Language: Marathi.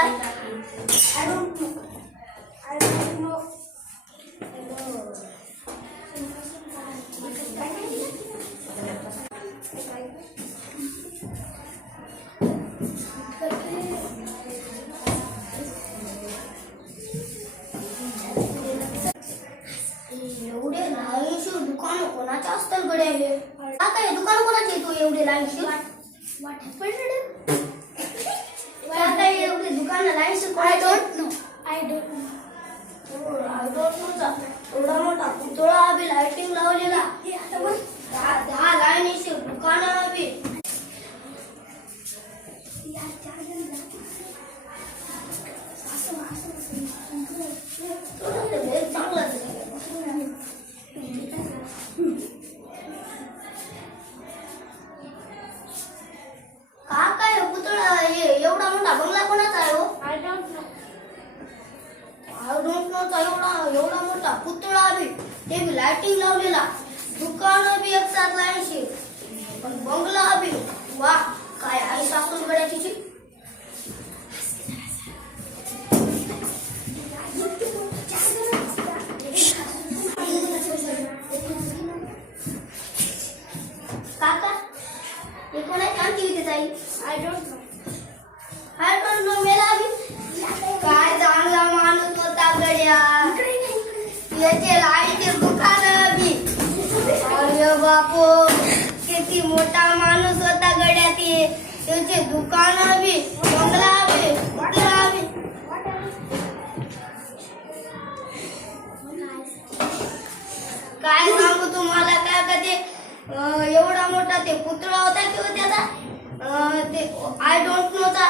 काय? I don't know. I don't know. एवढे लाईनशीर दुकान कोणाचे असतात गड्या हे? काय दुकान कोणाचे तू एवढे लाईनशीर? What happened? काय एवढे दुकान लाईनशीर कोणाचे? I don't know. एवढा मोठा पुतळा बी लाइटिंग लावलेला. 10 लाईनशीर दुकान बी. काय पुतळा एवढा मोठा बंगला कोणाचा आहे हो? I don't know. एवढा मोठा पुतळा बी ते बी लाइटिंग लावलेला. दुकान बी एकसाथ लाईनशीर पण बंगला बी. वा काय आई सासून गड्या तिची. काका हे कोणाची आणखी इथे जाईल? I don't know. मेला बी काय चांगला माणूस होता गड्या. याचे लाईटचे दुकान बी. अरे बापू किती मोठा माणूस होता गड्या ते. त्याचे दुकान बी बंगला बी पुतळा बी. काय सांगू तुम्हाला काय का ते एवढा मोठा ते पुतळा होता किंवा त्याचा ते आय डोंट नो चा